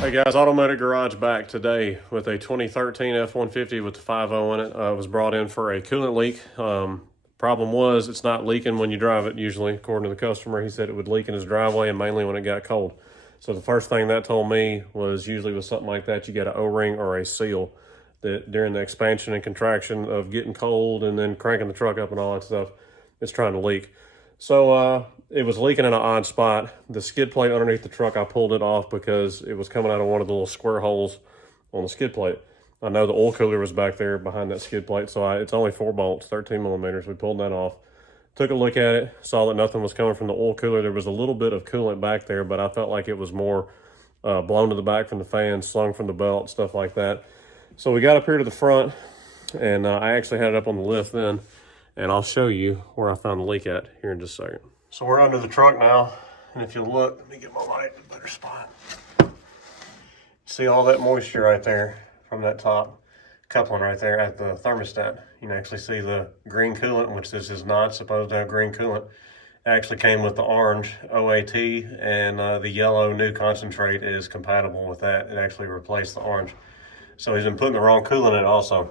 Hey guys, Automotive Garage back today with a 2013 F150 with the 5.0 in it. It was brought in for a coolant leak. Problem was it's not leaking when you drive it usually. According to the customer, he said it would leak in his driveway and mainly when it got cold. So the first thing that told me was usually with something like that, you got an O-ring or a seal that during the expansion and contraction of getting cold and then cranking the truck up and all that stuff, it's trying to leak. So it was leaking in an odd spot. The skid plate underneath the truck, I pulled it off because it was coming out of one of the little square holes on the skid plate. I know the oil cooler was back there behind that skid plate, so it's only 4 bolts, 13 millimeters. We pulled that off. Took a look at it, saw that nothing was coming from the oil cooler. There was a little bit of coolant back there, but I felt like it was more blown to the back from the fan, slung from the belt, stuff like that. So we got up here to the front, and I actually had it up on the lift then, and I'll show you where I found the leak at here in just a second. So we're under the truck now, and if you look, let me get my light in a better spot. See all that moisture right there from that top coupling right there at the thermostat. You can actually see the green coolant, which this is not supposed to have green coolant. It actually came with the orange OAT, and the yellow new concentrate is compatible with that. It actually replaced the orange. So he's been putting the wrong coolant in it also.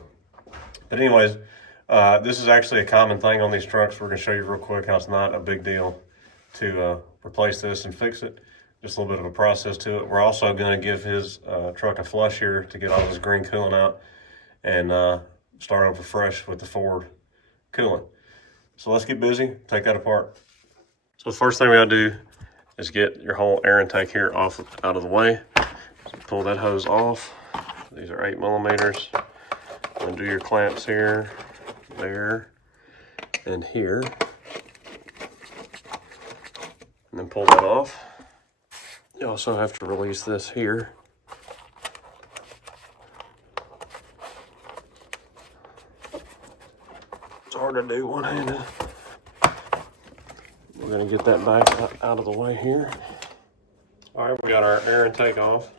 But anyways, this is actually a common thing on these trucks. We're going to show you real quick how it's not a big deal to replace this and fix it. Just a little bit of a process to it. We're also going to give his truck a flush here to get all this green coolant out and start over fresh with the Ford coolant. So let's get busy, take that apart. So the first thing we got to do is get your whole air intake here out of the way. So pull that hose off. These are 8 millimeters. Undo your clamps here, there, and here. And then pull that off. You also have to release this here. It's hard to do one-handed. We're going to get that back out of the way here. All right, we got our air intake off.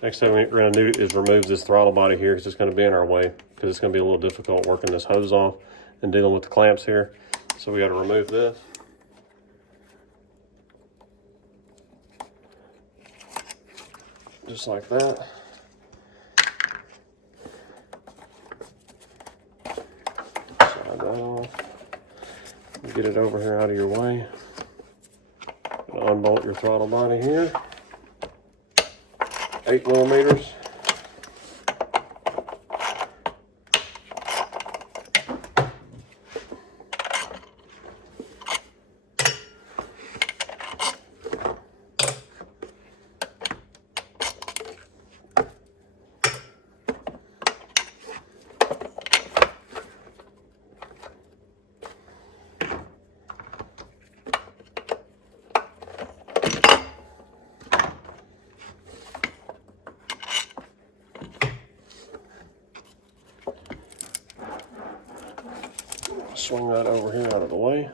Next thing we're going to do is remove this throttle body here because it's going to be in our way, because it's going to be a little difficult working this hose off and dealing with the clamps here. So we got to remove this. Just like that. Slide that off. Get it over here out of your way. Unbolt your throttle body here. 8 millimeters. Swing that over here out of the way.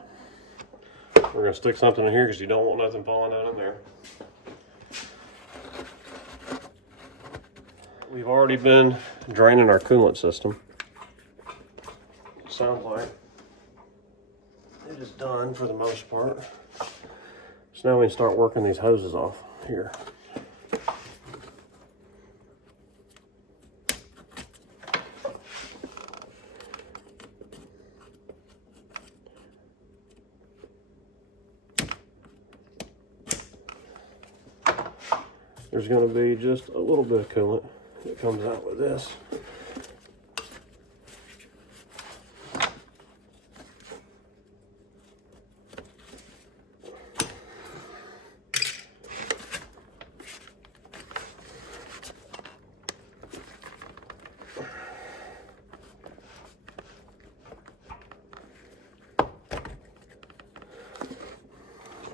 We're going to stick something in here because you don't want nothing falling out in there. We've already been draining our coolant system. Sounds like it is done for the most part. So now we can start working these hoses off here. There's going to be just a little bit of coolant that comes out with this.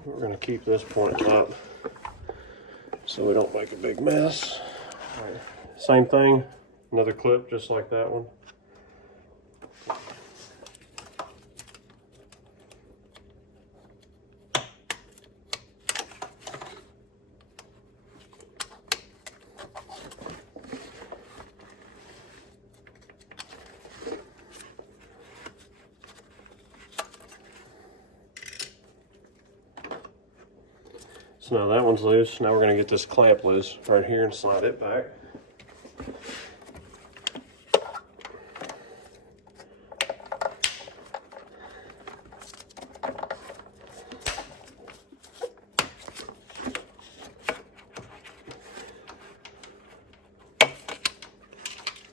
We're going to keep this point up so we don't make a big mess. All right. Same thing, another clip just like that one. So now that one's loose. Now we're going to get this clamp loose right here and slide it back.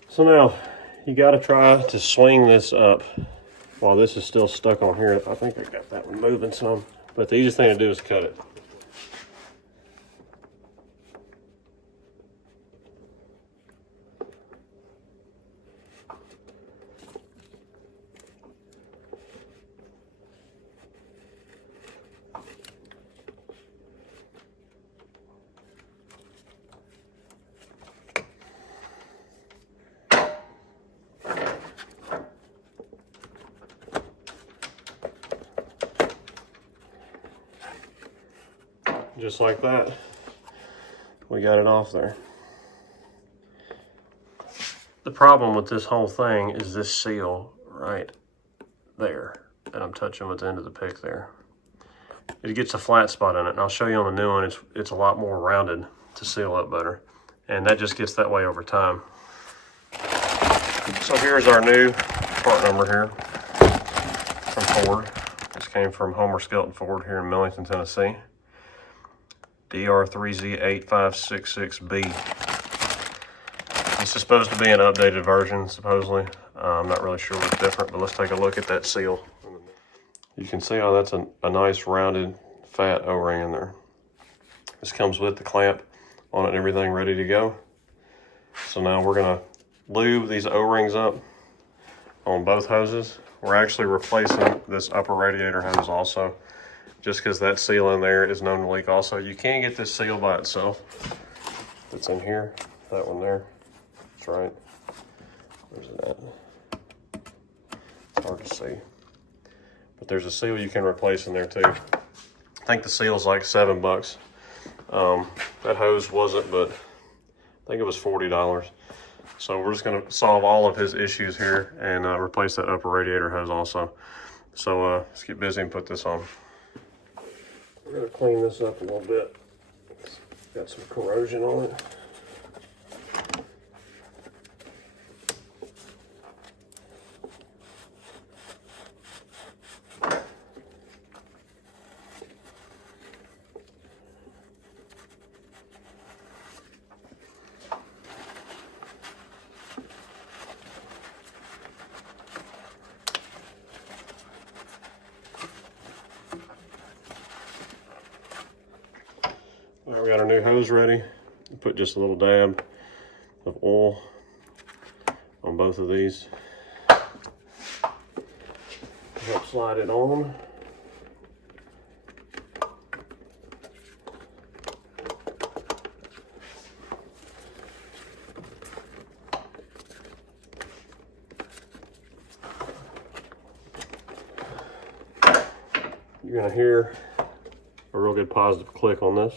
So now you got to try to swing this up while this is still stuck on here. I think I got that one moving some, but the easiest thing to do is cut it. Just like that, we got it off there. The problem with this whole thing is this seal right there that I'm touching with the end of the pick there. It gets a flat spot in it, and I'll show you on the new one, it's a lot more rounded to seal up better. And that just gets that way over time. So here's our new part number here from Ford. This came from Homer Skelton Ford here in Millington, Tennessee. DR3Z8566B. This is supposed to be an updated version, supposedly. I'm not really sure what's different, but let's take a look at that seal. You can see how that's a nice rounded fat O-ring in there. This comes with the clamp on it and everything ready to go. So now we're gonna lube these O-rings up on both hoses. We're actually replacing this upper radiator hose also, just because that seal in there is known to leak also. You can get this seal by itself. It's in here, that one there. That's right. Where's it at? It's hard to see. But there's a seal you can replace in there too. I think the seal's like $7. That hose wasn't, but I think it was $40. So we're just gonna solve all of his issues here and replace that upper radiator hose also. So let's get busy and put this on. We're gonna clean this up a little bit. It's got some corrosion on it. All right, we got our new hose ready. Put just a little dab of oil on both of these. Help slide it on. You're gonna hear a real good positive click on this.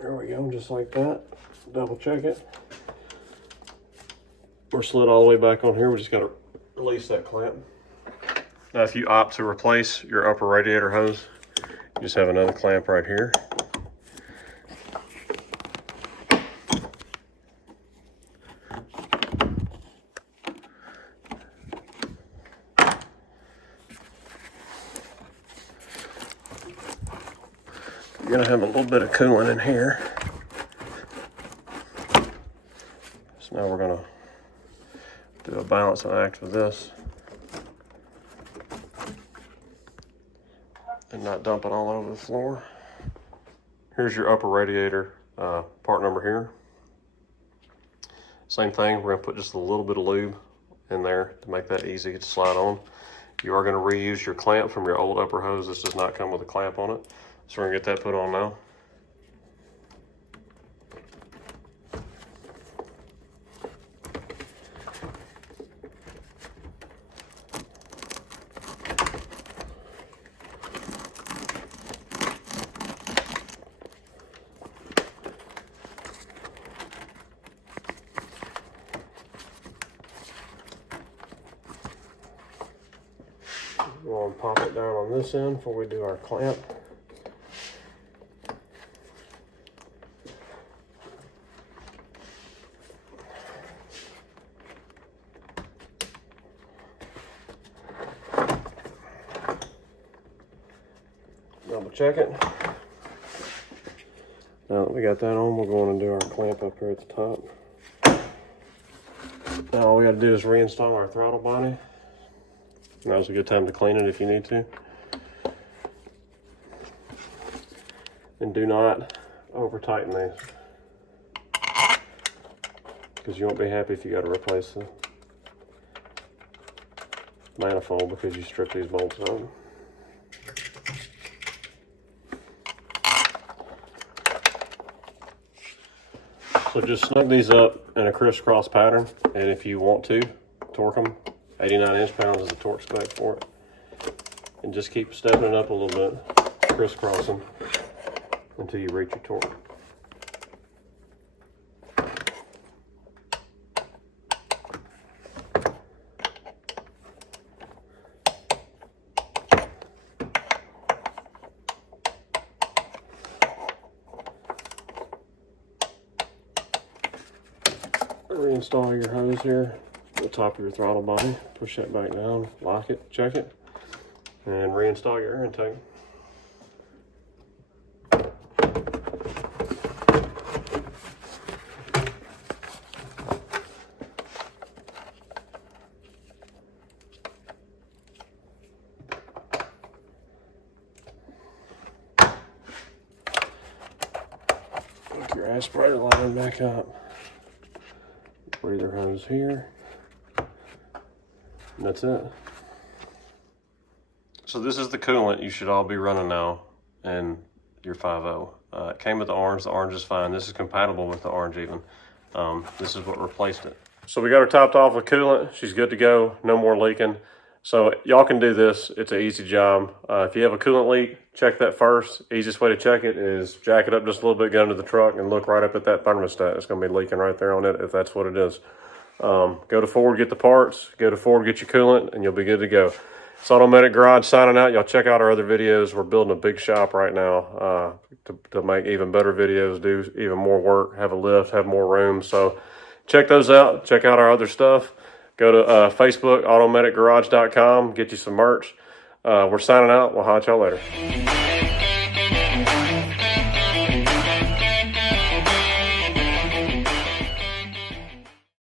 There we go, just like that. Double check it. We're slid all the way back on here. We just got to release that clamp. Now, if you opt to replace your upper radiator hose, you just have another clamp right here. You're gonna have a little bit of coolant in here. So now we're gonna do a balancing act with this and not dump it all over the floor. Here's your upper radiator part number here. Same thing, we're gonna put just a little bit of lube in there to make that easy to slide on. You are gonna reuse your clamp from your old upper hose. This does not come with a clamp on it. So we're gonna get that put on now. Go and pop it down on this end before we do our clamp. Double check it. Now that we got that on, we're going to do our clamp up here at the top. Now all we got to do is reinstall our throttle body. Now's a good time to clean it if you need to. And do not over tighten these, because you won't be happy if you got to replace the manifold because you stripped these bolts on. So just snug these up in a crisscross pattern, and if you want to, torque them. 89 inch-pounds is the torque spec for it. And just keep stepping it up a little bit, crisscrossing, until you reach your torque. Reinstall your hose here at the top of your throttle body. Push that back down, lock it, check it, and reinstall your air intake. Hook your aspirator line back up. Breather hose here, and that's it. So this is the coolant you should all be running now in your 5.0. It came with the orange is fine. This is compatible with the orange even. This is what replaced it. So we got her topped off with coolant. She's good to go, no more leaking. So y'all can do this, it's an easy job. If you have a coolant leak, check that first. Easiest way to check it is jack it up just a little bit, get under the truck, and look right up at that thermostat. It's gonna be leaking right there on it if that's what it is. Go to Ford, get the parts, go to Ford, get your coolant, and you'll be good to go. It's Automatic Garage signing out. Y'all check out our other videos. We're building a big shop right now to make even better videos, do even more work, have a lift, have more room. So check those out, check out our other stuff. Go to Facebook, automaticgarage.com, get you some merch. We're signing out. We'll holler at y'all later.